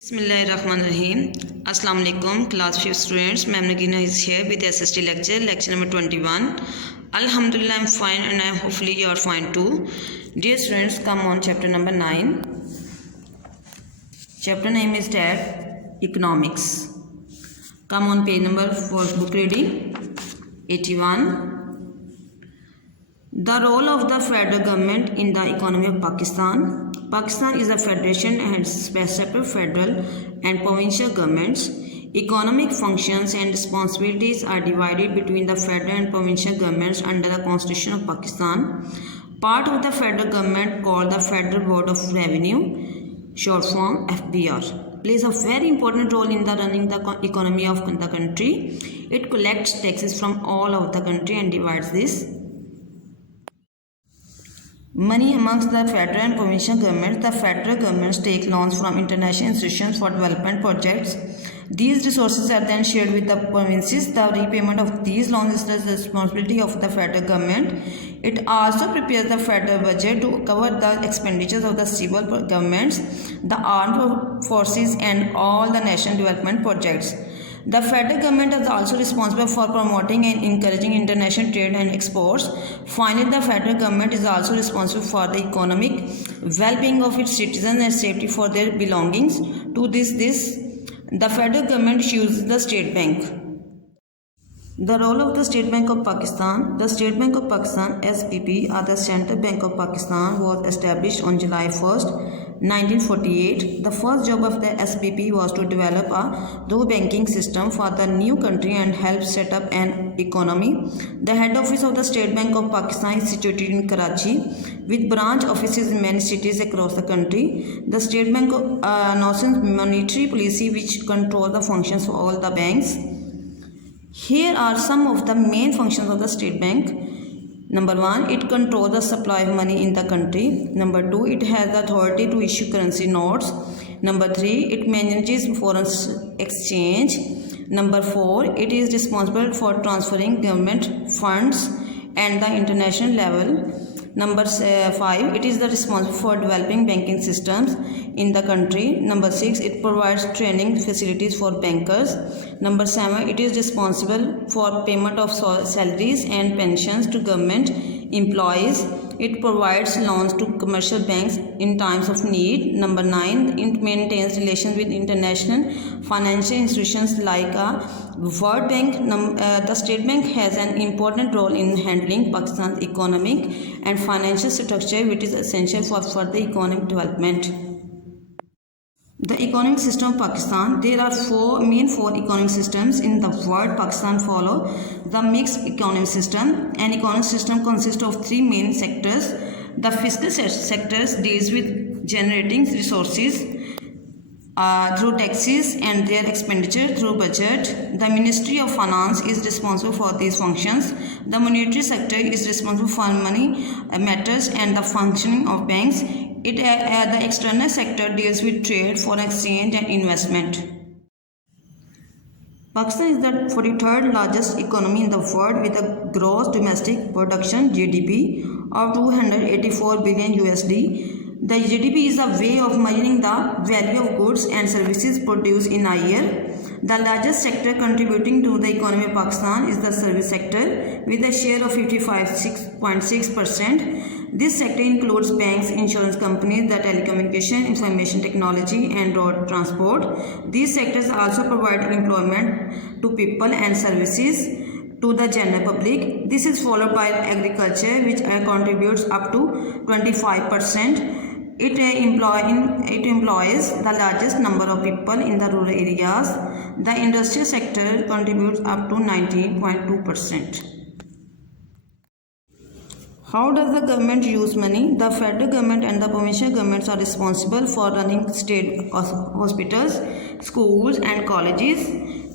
Bismillahirrahmanirrahim. Assalamu alaikum, class 5 students. Ma'am Nagina is here with the SST lecture number 21. Alhamdulillah, I'm fine and hopefully you are fine too. Dear students, come on chapter number 9. Chapter name is that Economics. Come on page number for book reading 81. The role of the federal government in the economy of Pakistan. Pakistan is a federation and has separate federal and provincial governments. Economic functions and responsibilities are divided between the federal and provincial governments under the Constitution of Pakistan. Part of the federal government, called the Federal Board of Revenue, short form FBR, plays a very important role in the running the economy of the country. It collects taxes from all of the country and divides this money amongst the federal and provincial governments. The federal governments take loans from international institutions for development projects. These resources are then shared with the provinces. The repayment of these loans is the responsibility of the federal government. It also prepares the federal budget to cover the expenditures of the civil governments, the armed forces and all the national development projects. The federal government is also responsible for promoting and encouraging international trade and exports. Finally, the federal government is also responsible for the economic well-being of its citizens and safety for their belongings. To this, the federal government uses the State Bank. The role of the State Bank of Pakistan. The State Bank of Pakistan, SBP, or the Central Bank of Pakistan, was established on July 1st, 1948. The first job of the SBP was to develop a new banking system for the new country and help set up an economy. The head office of the State Bank of Pakistan is situated in Karachi, with branch offices in many cities across the country. The State Bank announces monetary policy which controls the functions of all the banks. Here are some of the main functions of the State Bank. Number 1, it controls the supply of money in the country. Number 2, it has the authority to issue currency notes. Number 3, it manages foreign exchange. Number 4, it is responsible for transferring government funds at the international level. Number 5, it is responsible for developing banking systems in the country. Number 6, it provides training facilities for bankers. Number 7, it is responsible for payment of salaries and pensions to government employees. It provides loans to commercial banks in times of need. Number 9, it maintains relations with international financial institutions like World Bank. The State Bank has an important role in handling Pakistan's economic and financial structure, which is essential for further economic development. The economic system of Pakistan. There are four economic systems in the world. Pakistan follow the mixed economic system. An economic system consists of three main sectors. The fiscal sector deals with generating resources through taxes and their expenditure through budget. The Ministry of Finance is responsible for these functions. The monetary sector is responsible for money matters and the functioning of banks. The external sector deals with trade, foreign exchange and investment. Pakistan is the 43rd largest economy in the world with a gross domestic production GDP of 284 billion USD. The GDP is a way of measuring the value of goods and services produced in a year. The largest sector contributing to the economy of Pakistan is the service sector with a share of 55.6%. This sector includes banks, insurance companies, the telecommunication, information technology and road transport. These sectors also provide employment to people and services to the general public. This is followed by agriculture, which contributes up to 25%. It employs the largest number of people in the rural areas. The industrial sector contributes up to 19.2%. How does the government use money? The federal government and the provincial governments are responsible for running state hospitals, schools and colleges,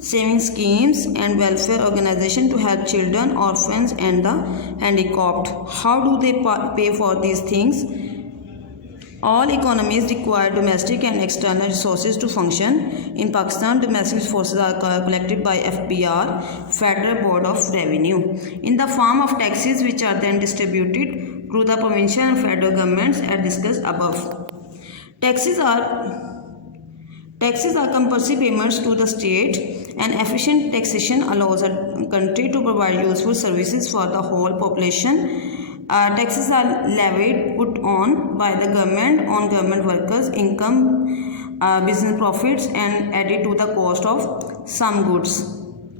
saving schemes and welfare organizations to help children, orphans and the handicapped. How do they pay for these things? All economies require domestic and external resources to function. In Pakistan, domestic resources are collected by FBR, Federal Board of Revenue, in the form of taxes which are then distributed through the provincial and federal governments as discussed above. Taxes are Taxes are compulsory payments to the state, and efficient taxation allows a country to provide useful services for the whole population. Taxes are levied, put on by the government on government workers' income, business profits, and added to the cost of some goods,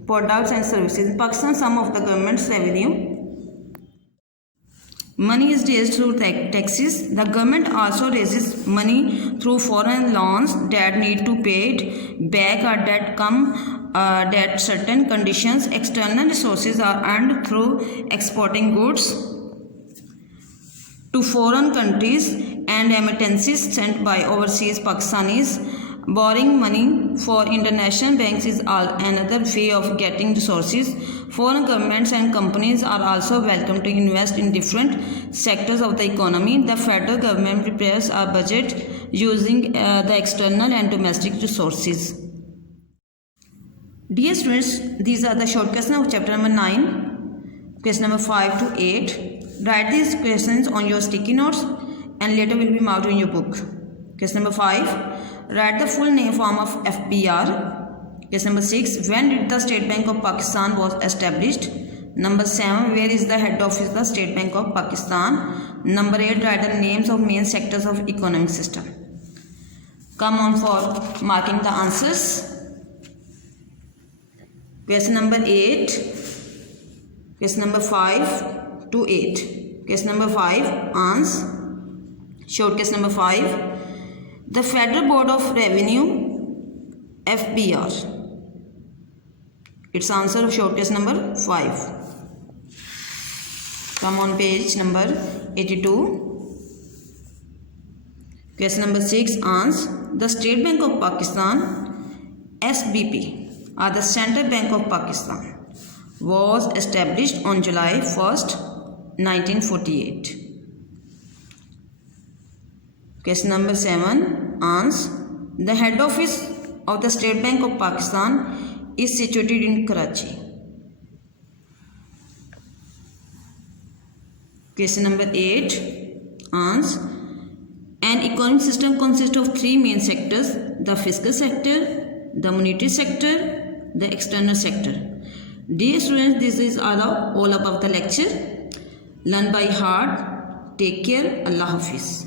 products, and services. In Pakistan, some of the government's revenue money is raised through taxes. The government also raises money through foreign loans that need to pay it back or that come that certain conditions. External resources are earned through exporting goods to foreign countries and remittances sent by overseas Pakistanis. Borrowing money for international banks is another way of getting resources. Foreign governments and companies are also welcome to invest in different sectors of the economy. The federal government prepares a budget using the external and domestic resources. Dear students, these are the short questions of chapter number 9, question number 5 to 8. Write these questions on your sticky notes and later will be marked in your book. Question number 5. Write the full name form of FBR. Question number 6. When did the State Bank of Pakistan was established? Number 7. Where is the head office of the State Bank of Pakistan? Number 8. Write the names of main sectors of economic system. Come on for marking the answers. Question number 8. Question number 5 to 8. Question number 5. Answer. Short question number 5. The Federal Board of Revenue, FBR. Its answer of short question number 5. Come on page number 82. Question number 6. Answer. The State Bank of Pakistan, SBP, or the Central Bank of Pakistan, was established on July 1st, 1948. Question number 7. Answer. The head office of the State Bank of Pakistan is situated in Karachi. Question number 8. Answer. An economic system consists of three main sectors: the fiscal sector, the monetary sector, the external sector. Dear students, this is all about the lecture. Learn by heart. Take care. Allah Hafiz.